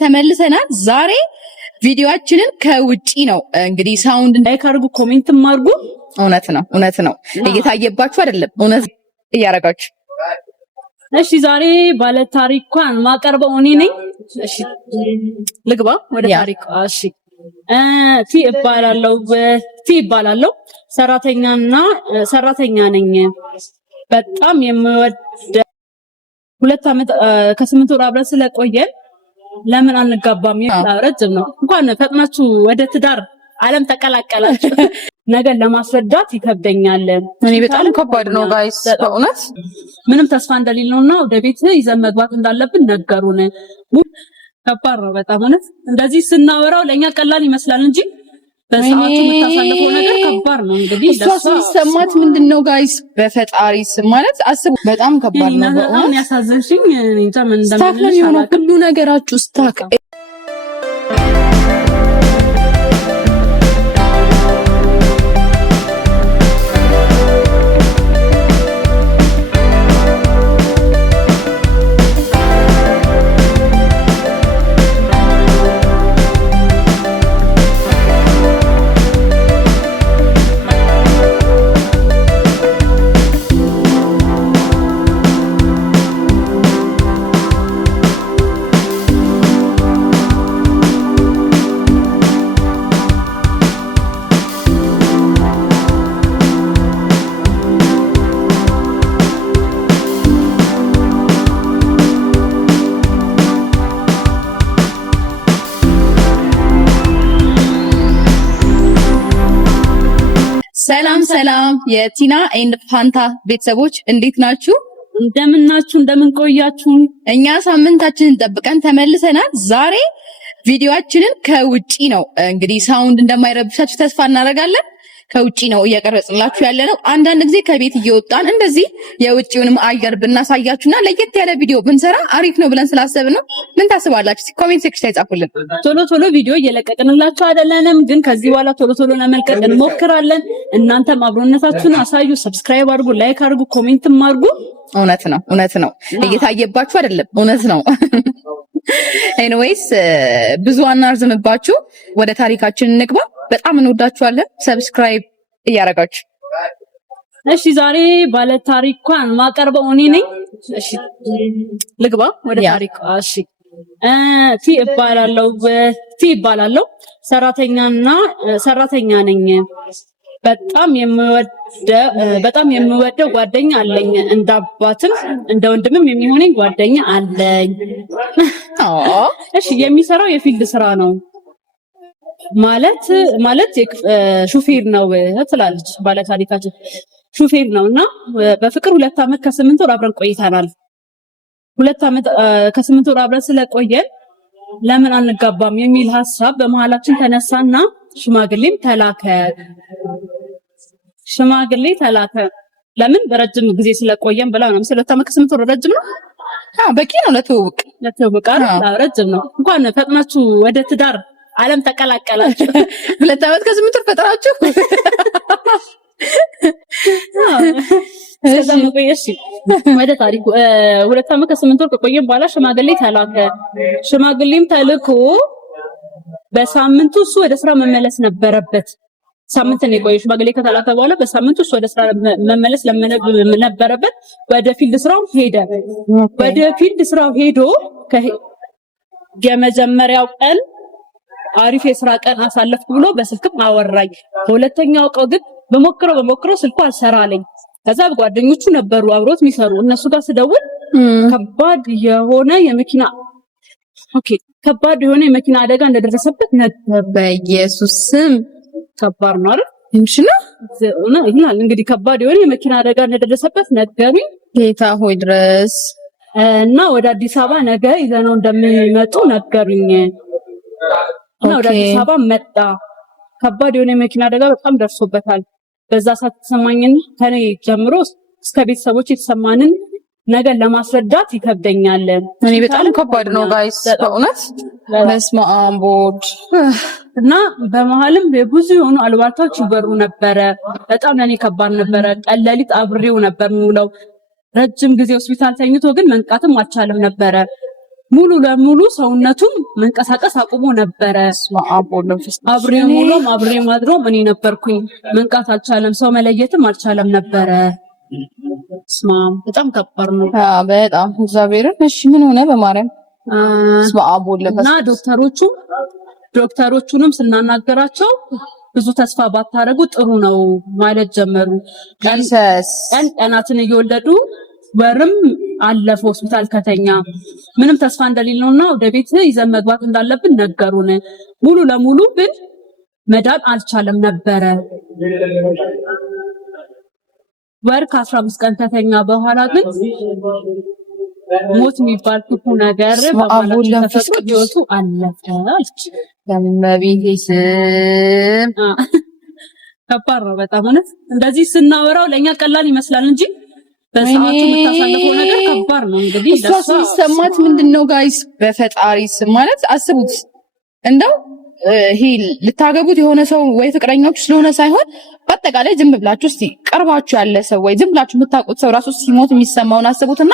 ተመልሰናል። ዛሬ ቪዲዮአችንን ከውጪ ነው እንግዲህ ሳውንድ ላይክ አድርጉ፣ ኮሜንትም አድርጉ። እውነት ነው እየታየባችሁ አይደለም፣ እውነት እያረጋችሁ። እሺ ዛሬ ባለ ታሪኳን ማቀርበው እኔ ነኝ። እሺ ልግባ ወደ ታሪኳ። እሺ ቲ እባላለሁ ሰራተኛ ነኝ። በጣም የምወደው 2 ዓመት ከ8 ወር አብረን ስለቆየን ለምን አንጋባም? ረጅም ነው። እንኳን ፈጥናችሁ ወደ ትዳር ዓለም ተቀላቀላችሁ። ነገር ለማስረዳት ይከብደኛል። እኔ በጣም ከባድ ነው ጋይስ፣ በእውነት ምንም ተስፋ እንደሌለውና ወደ ቤት ይዘን መግባት እንዳለብን ነገሩን። ከባድ ነው በጣም እውነት። እንደዚህ ስናወራው ለኛ ቀላል ይመስላል እንጂ በሰዓቱ የምታሳልፈው ነገር ከባድ ነው። እንግዲህ እሷስ የሚሰማት ምንድነው ጋይስ? በፈጣሪ ስም ማለት አስቡ፣ በጣም ከባድ ነው በእውነት። ያሳዘንሽኝ እንጃ ምን እንደምልሽ ሁሉ ነገራችሁ ስታክ ሰላም የቲና ኤንድ ፋንታ ቤተሰቦች እንዴት ናችሁ? እንደምን ቆያችሁ? እኛ ሳምንታችንን ጠብቀን ተመልሰናል። ዛሬ ቪዲዮአችንን ከውጪ ነው እንግዲህ ሳውንድ እንደማይረብሻችሁ ተስፋ እናደርጋለን። ከውጪ ነው እየቀረጽላችሁ ያለነው። አንዳንድ ጊዜ ከቤት እየወጣን እንደዚህ የውጪውንም አየር ብናሳያችሁና ለየት ያለ ቪዲዮ ብንሰራ አሪፍ ነው ብለን ስላሰብን ነው። ምን ታስባላችሁ? ኮሜንት ሴክሽን ላይ ጻፉልን። ቶሎ ቪዲዮ እየለቀቅንላችሁ አይደለንም፣ ግን ከዚህ በኋላ ቶሎ ለመልቀቅ እንሞክራለን። እናንተም አብሮነታችሁን አሳዩ። ሰብስክራይብ አድርጉ፣ ላይክ አድርጉ፣ ኮሜንትም አድርጉ። እውነት ነው እየታየባችሁ አይደለም፣ እውነት ነው። ኤኒዌይስ ብዙ አናርዝምባችሁ፣ ወደ ታሪካችን እንግባ። በጣም እንወዳችኋለን። ሰብስክራይብ እያረጋችሁ። እሺ ዛሬ ባለ ታሪኳን ማቀርበው እኔ ነኝ። እሺ ልግባ ወደ ታሪኳ። እሺ ቲ እባላለሁ ሰራተኛ ነኝ። በጣም የምወደው ጓደኛ አለኝ። እንደ አባትም እንደ ወንድምም የሚሆነኝ ጓደኛ አለኝ። እሺ የሚሰራው የፊልድ ስራ ነው ማለት ሹፌር ነው ትላለች ባለታሪካችን። ሹፌር ነውና በፍቅር 2 ዓመት ከ8 ወር አብረን ቆይተናል። 2 ዓመት ከ8 ወር አብረን ስለቆየን ለምን አንጋባም የሚል ሐሳብ በመሃላችን ተነሳና ሽማግሌ ተላከ። ለምን በረጅም ጊዜ ስለቆየን ብላ ነው። 2 ዓመት ከ8 ወር ረጅም ነው። በቂ ነው ለተውውቅ ረጅም ነው። እንኳን ፈጥናችሁ ወደ ትዳር ዓለም ተቀላቀላችሁ። 2 ዓመት ከ8 ወር ፈጥራችሁ ወደ ታሪኩ 2 ዓመት ከ8 ወር ከቆየን በኋላ ሽማግሌ ተላከ። ሽማግሌም ተልኮ በሳምንቱ እሱ ወደ ስራ መመለስ ነበረበት። ሳምንት ነው የቆየው። ሽማግሌ ከተላከ በኋላ በሳምንቱ እሱ ወደ ስራ መመለስ ነበረበት። ወደ ፊልድ ስራው ሄደ። ወደ ፊልድ ስራው ሄዶ የመጀመሪያው ቀን አሪፍ የስራ ቀን አሳለፍኩ ብሎ በስልክም አወራኝ። በሁለተኛው ቀን ግን በሞክረው ስልኩ አልሰራለኝ። ከዛ ጓደኞቹ ነበሩ አብሮት የሚሰሩ፣ እነሱ ጋር ስደውል ከባድ የሆነ የመኪና አደጋ እንደደረሰበት ነበር። በኢየሱስ ስም ከባድ ነው አይደል? ይችላል እንግዲህ ከባድ የሆነ የመኪና አደጋ እንደደረሰበት ነገሩኝ። ጌታ ሆይ ድረስ እና ወደ አዲስ አበባ ነገ ይዘነው እንደሚመጡ ነገሩኝ። እና ወደ አዲስ አበባ መጣ። ከባድ የሆነ የመኪና አደጋ በጣም ደርሶበታል። በዛ ሰዓት ተሰማኝና ከኔ ጀምሮ እስከ ቤተሰቦች የተሰማንን ነገር ለማስረዳት ይከብደኛል። እኔ በጣም ከባድ ነው ጋይስ በእውነት በስመ አብ ወልድ። እና በመሃልም ብዙ የሆኑ አልባልታዎች ይበሩ ነበረ። በጣም ለኔ ከባድ ነበረ። ቀን ሌሊት አብሬው ነበር የምውለው። ረጅም ጊዜ ሆስፒታል ተኝቶ ግን መንቃትም አልቻለም ነበረ። ሙሉ ለሙሉ ሰውነቱም መንቀሳቀስ አቁሞ ነበረ። አብሬ ሙሉም አብሬ ማድሮም እኔ ነበርኩኝ። መንቃት አልቻለም፣ ሰው መለየትም አልቻለም ነበረ። ስማም በጣም ከባድ ነው። በጣም እግዚአብሔርን። እሺ ምን ሆነ በማርያም? እና ዶክተሮቹንም ስናናገራቸው ብዙ ተስፋ ባታረጉ ጥሩ ነው ማለት ጀመሩ። ቀናትን እየወለዱ ወርም አለፈ ሆስፒታል ከተኛ ምንም ተስፋ እንደሌለውና ወደ ቤት ይዘን መግባት እንዳለብን ነገሩን። ሙሉ ለሙሉ ግን መዳን አልቻለም ነበረ። ወር ከ15 ቀን ከተኛ በኋላ ግን ሞት የሚባል ክፉ ነገር በማላችን ተፈጥሮ ህይወቱ አለፈ አለች። ለምንበቤቴስም ከባድ ነው በጣም እውነት። እንደዚህ ስናወራው ለኛ ቀላል ይመስላል እንጂ በሰዓቱ የምታሳልፈው ነገር ከባድ ነው። እንግዲህ እሷ ሲሰማት ምንድነው ጋይስ በፈጣሪ ስም ማለት አስቡት። እንደው ይሄ ልታገቡት የሆነ ሰው ወይ ፍቅረኛዎች ስለሆነ ሳይሆን በአጠቃላይ ዝም ብላችሁ እስቲ ቀርባችሁ ያለ ሰው ወይ ዝም ብላችሁ የምታውቁት ሰው ራሱ ሲሞት የሚሰማውን አስቡትና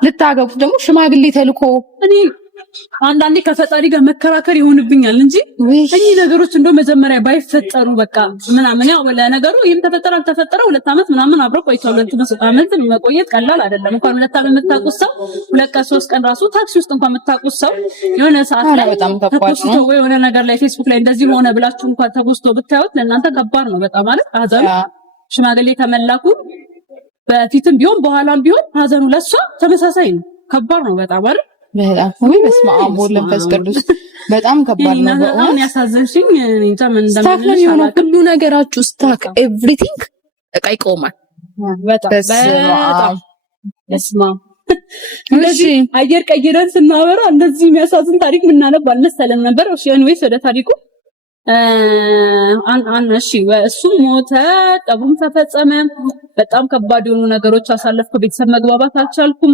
ልታገቡት ደግሞ ሽማግሌ ተልኮ እኔ አንዳንዴ ከፈጣሪ ጋር መከራከር ይሆንብኛል እንጂ እኚህ ነገሮች እንደው መጀመሪያ ባይፈጠሩ በቃ ምናምን ያው ለነገሩ ይሄም ተፈጠረ አልተፈጠረ 2 ዓመት ምናምን አብረው ቆይተው 2 ዓመት መቆየት ቀላል አይደለም። እንኳን 2 ዓመት የምታውቁት ሰው 2 ቀን 3 ቀን ራሱ ታክሲ ውስጥ እንኳን የምታውቁት ሰው የሆነ ሰዓት ላይ በጣም ከባድ ነው ወይ የሆነ ነገር ላይ ፌስቡክ ላይ እንደዚህ ሆነ ብላችሁ እንኳን ተጎስቶ ብታዩት ለእናንተ ከባድ ነው በጣም ማለት ሀዘኑ ሽማግሌ ከመላኩ በፊትም ቢሆን በኋላም ቢሆን ሀዘኑ ለሷ ተመሳሳይ ነው። ከባድ ነው በጣም አይደል? በጣም ወይ በስመ አብ ወወልድ ወመንፈስ ቅዱስ በጣም ከባድ ነው። አሁን ያሳዘንሽኝ እንጃ ምን እንደምንልሽ ሁሉ ነገራችሁ ስታክ ኤቭሪቲንግ በቃ ይቆማል። በጣም በስመ አብ እንደዚህ አየር ቀይረን ስናወራ እንደዚህ የሚያሳዝን ታሪክ ምናነብ አልመሰለም ነበር። እሺ ኤኒዌይስ ወደ ታሪኩ እሺ እሱ ሞተ፣ ቀብሩም ተፈጸመ። በጣም ከባድ የሆኑ ነገሮች አሳለፍኩ። ቤተሰብ መግባባት አልቻልኩም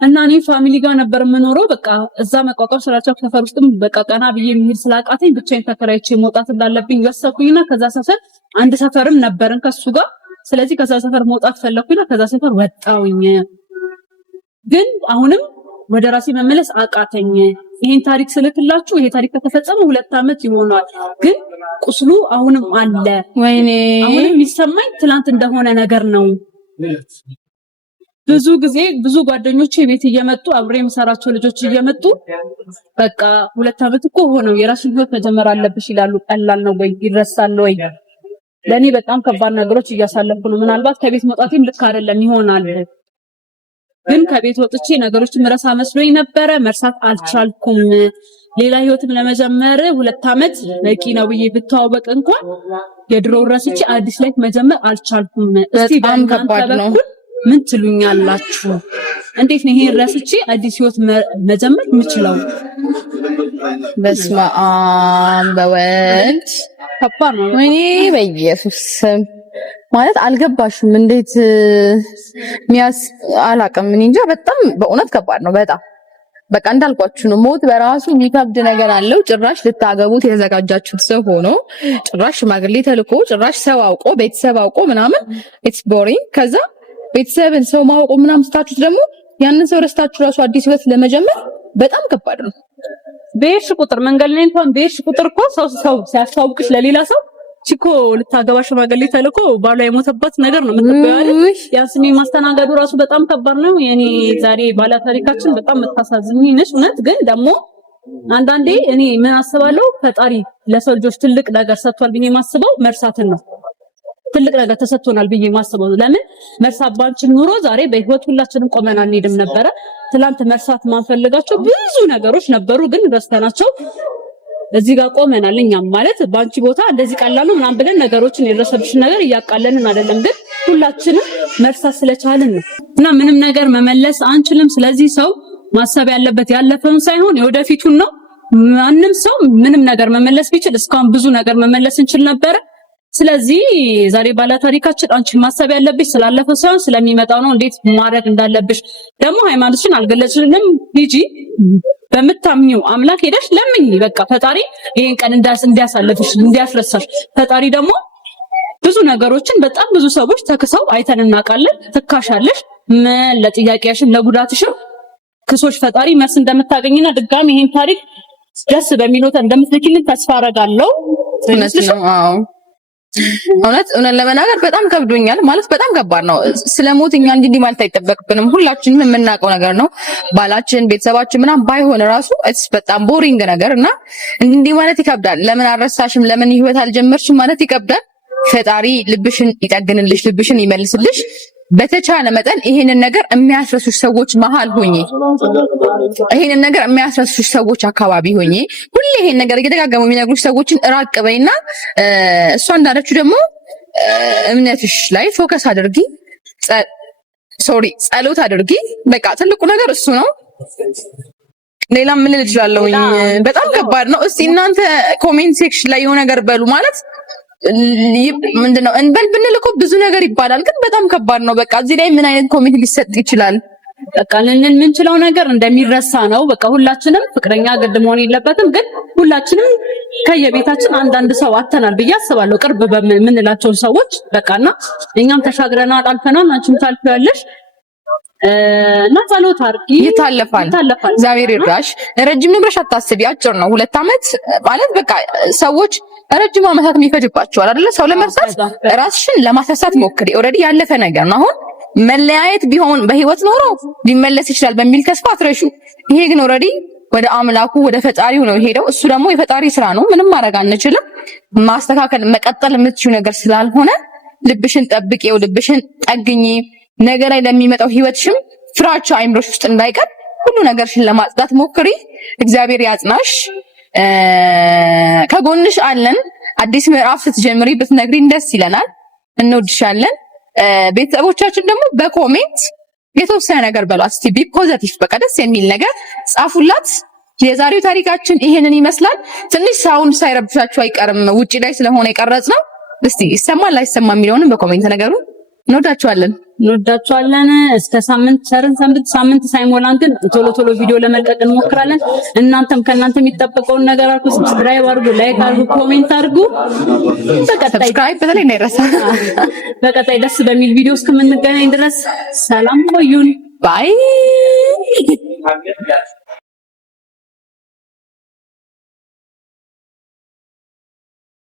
እና እኔ ፋሚሊ ጋር ነበር የምኖረው። በቃ እዛ መቋቋም ስላልቻልኩ ሰፈር ውስጥም በቃ ቀና ብዬ የሚሄድ ስላቃተኝ ብቻዬን ተከራይቼ መውጣት እንዳለብኝ ወሰንኩኝና ከዛ ሰፈር አንድ ሰፈርም ነበርን ከሱ ጋር። ስለዚህ ከዛ ሰፈር መውጣት ፈለኩኝና ከዛ ሰፈር ወጣሁኝ። ግን አሁንም ወደ ራሴ መመለስ አቃተኝ። ይሄን ታሪክ ስልክላችሁ ይሄ ታሪክ ከተፈጸመ 2 ዓመት ይሆናል። ግን ቁስሉ አሁንም አለ። ወይኔ አሁንም የሚሰማኝ ትላንት እንደሆነ ነገር ነው። ብዙ ጊዜ ብዙ ጓደኞቼ ቤት እየመጡ አብሬ የምሰራቸው ልጆች እየመጡ በቃ 2 ዓመት እኮ ሆነው የራስን ህይወት መጀመር አለብሽ ይላሉ። ቀላል ነው ወይ ይረሳል ወይ? ለኔ በጣም ከባድ ነገሮች እያሳለፍኩ ነው። ምናልባት ከቤት መውጣቴም ልክ አይደለም ይሆናል። ግን ከቤት ወጥቼ ነገሮችን መረሳ መስሎኝ ነበረ። መርሳት አልቻልኩም። ሌላ ህይወትም ለመጀመር 2 ዓመት በቂ ነው ብዬ ብታወቅ እንኳን የድሮው ረስቼ አዲስ ላይፍ መጀመር አልቻልኩም። እስቲ በጣም ከባድ ነው። ምን ትሉኛላችሁ? እንዴት ነው ይሄን ረስቼ አዲስ ህይወት መጀመር የምችለው? በስመ አብ በወልድ ከባድ ነው። ወይኔ በኢየሱስ ማለት አልገባሽም? እንዴት አላቅም። እኔ እንጃ በጣም በእውነት ከባድ ነው። በጣም በቃ እንዳልኳችሁ ነው። ሞት በራሱ የሚከብድ ነገር አለው። ጭራሽ ልታገቡት የተዘጋጃችሁት ሰው ሆኖ ጭራሽ ሽማግሌ ተልኮ ጭራሽ ሰው አውቆ ቤተሰብ አውቆ ምናምን ኢትስ ቦሪንግ። ከዛ ቤተሰብን ሰው ማውቆ ምናምን ስታችሁት ደግሞ ያንን ሰው ረስታችሁ ራሱ አዲስ ህይወት ለመጀመር በጣም ከባድ ነው። በሄድሽ ቁጥር መንገድ ላይ እንኳን በሄድሽ ቁጥር እኮ ሰው ሲያስተዋውቅሽ ለሌላ ሰው ቺኮ ልታገባ ሽማግሌ ተልኮ ባሏ የሞተበት ነገር ነው የምትባየው። ያስሚ ማስተናገዱ ራሱ በጣም ከባድ ነው። የኔ ዛሬ ባለ ታሪካችን በጣም የምታሳዝኝ ነሽ እውነት። ግን ደግሞ አንዳንዴ እኔ ምን አስባለሁ፣ ፈጣሪ ለሰው ልጆች ትልቅ ነገር ሰጥቷል ብዬ ማስበው መርሳትን ነው። ትልቅ ነገር ተሰጥቶናል ብዬ ማስበው ለምን መርሳት ባንችል ኑሮ ዛሬ በህይወት ሁላችንም ቆመን አንሄድም ነበረ። ትላንት መርሳት ማንፈልጋቸው ብዙ ነገሮች ነበሩ፣ ግን ረስተናቸው እዚህ ጋር ቆመናል። እኛም ማለት ባንቺ ቦታ እንደዚህ ቀላል ነው ምናምን ብለን ነገሮችን የደረሰብሽን ነገር እያቃለልን አይደለም፣ ግን ሁላችንም መርሳት ስለቻልን ነው። እና ምንም ነገር መመለስ አንችልም። ስለዚህ ሰው ማሰብ ያለበት ያለፈውን ሳይሆን የወደፊቱን ነው። ማንም ሰው ምንም ነገር መመለስ ቢችል እስካሁን ብዙ ነገር መመለስ እንችል ነበረ። ስለዚህ ዛሬ ባለ ታሪካችን አንቺ ማሰብ ያለብሽ ስላለፈው ሳይሆን ስለሚመጣው ነው። እንዴት ማድረግ እንዳለብሽ ደግሞ ሃይማኖትሽን አልገለጽልንም። ሂጂ በምታምኚው አምላክ ሄደሽ ለምኝ። በቃ ፈጣሪ ይሄን ቀን እንዲያሳልፍሽ እንዲያስረሳሽ። ፈጣሪ ደግሞ ብዙ ነገሮችን በጣም ብዙ ሰዎች ተክሰው አይተን እናውቃለን። ትካሻለሽ ለጥያቄሽን ለጉዳትሽም ክሶች ፈጣሪ መልስ እንደምታገኝና ድጋሚ ይሄን ታሪክ ደስ በሚኖት እንደምትልኪልን ተስፋ አደርጋለሁ። አዎ እውነት ለመናገር በጣም ከብዶኛል። ማለት በጣም ከባድ ነው። ስለሞት እኛ እንዲህ ማለት አይጠበቅብንም። ሁላችንም የምናውቀው ነገር ነው። ባላችን፣ ቤተሰባችን ምናምን ባይሆን ራሱ በጣም ቦሪንግ ነገር እና እንዲህ ማለት ይከብዳል። ለምን አልረሳሽም፣ ለምን ህይወት አልጀመርሽም ማለት ይከብዳል። ፈጣሪ ልብሽን ይጠግንልሽ፣ ልብሽን ይመልስልሽ። በተቻለ መጠን ይሄንን ነገር የሚያስረሱሽ ሰዎች መሃል ሆኜ ይሄንን ነገር የሚያስረሱሽ ሰዎች አካባቢ ሆኜ ሁሌ ይሄን ነገር እየደጋገሙ የሚነግሩሽ ሰዎችን ራቅ በይና እሷ እንዳለችው ደግሞ እምነትሽ ላይ ፎከስ አድርጊ። ጸሎት አድርጊ። በቃ ትልቁ ነገር እሱ ነው። ሌላ ምን ልል እችላለሁኝ? በጣም ከባድ ነው። እስቲ እናንተ ኮሜንት ሴክሽን ላይ የሆነ ነገር በሉ። ማለት ምንድነው እንበል ብንል እኮ ብዙ ነገር ይባላል፣ ግን በጣም ከባድ ነው። በቃ እዚህ ላይ ምን አይነት ኮሜንት ሊሰጥ ይችላል? በቃ ልንል የምንችለው ነገር እንደሚረሳ ነው። በቃ ሁላችንም ፍቅረኛ ግድ መሆን የለበትም፣ ግን ሁላችንም ከየቤታችን አንዳንድ ሰው አተናል ብዬ አስባለሁ። ቅርብ በምንላቸው ሰዎች በቃና እኛም ተሻግረናል፣ አልፈናል። አንቺም ታልፊያለሽ እና ጸሎት አድርጊ። ይታለፋል። እግዚአብሔር ይርዳሽ። ረጅም ንብረሽ አታስቢ፣ አጭር ነው 2 ዓመት ማለት በቃ ሰዎች ረጅም ዓመታት የሚፈጅባቸዋል አይደለ? ሰው ለመርሳት ራስሽን ለማስረሳት ሞክሪ። ኦልሬዲ ያለፈ ነገር ነው። አሁን መለያየት ቢሆን በህይወት ኖሮ ሊመለስ ይችላል በሚል ተስፋ አትረሹ። ይሄ ግን ኦልሬዲ ወደ አምላኩ ወደ ፈጣሪው ነው ሄደው። እሱ ደግሞ የፈጣሪ ስራ ነው፣ ምንም ማድረግ አንችልም። ማስተካከል መቀጠል የምትችይው ነገር ስላልሆነ ልብሽን ጠብቂው፣ ልብሽን ጠግኚ። ነገ ላይ ለሚመጣው ህይወትሽም ፍራቻ አይምሮሽ ውስጥ እንዳይቀር ሁሉ ነገርሽን ለማጽዳት ሞክሪ። እግዚአብሔር ያጽናሽ። ከጎንሽ አለን። አዲስ ምዕራፍ ስትጀምሪ ብትነግሪን ደስ ይለናል። እንወድሻለን። ቤተሰቦቻችን ደግሞ በኮሜንት የተወሰነ ነገር በሏት እስቲ። ቢ ፖዚቲቭ በቃ ደስ የሚል ነገር ጻፉላት። የዛሬው ታሪካችን ይሄንን ይመስላል። ትንሽ ሳውንድ ሳይረብሻችሁ አይቀርም፣ ውጪ ላይ ስለሆነ የቀረጽነው። እስቲ ይሰማል አይሰማም የሚለውንም በኮሜንት ነገሩ። እንወዳችኋለን። እስከ ሳምንት ቸርን ሳምንት ሳይሞላን ግን ቶሎ ቪዲዮ ለመልቀቅ እንሞክራለን። እናንተም ከእናንተ የሚጠበቀውን ነገር አድርጉ። ሰብስክራይብ አድርጉ፣ ላይክ አድርጉ፣ ኮሜንት አድርጉ። ሰብስክራይብ በተለይ እንዳይረሳ። በቀጣይ ደስ በሚል ቪዲዮ እስከምንገናኝ ድረስ ሰላም ቆዩን። ባይ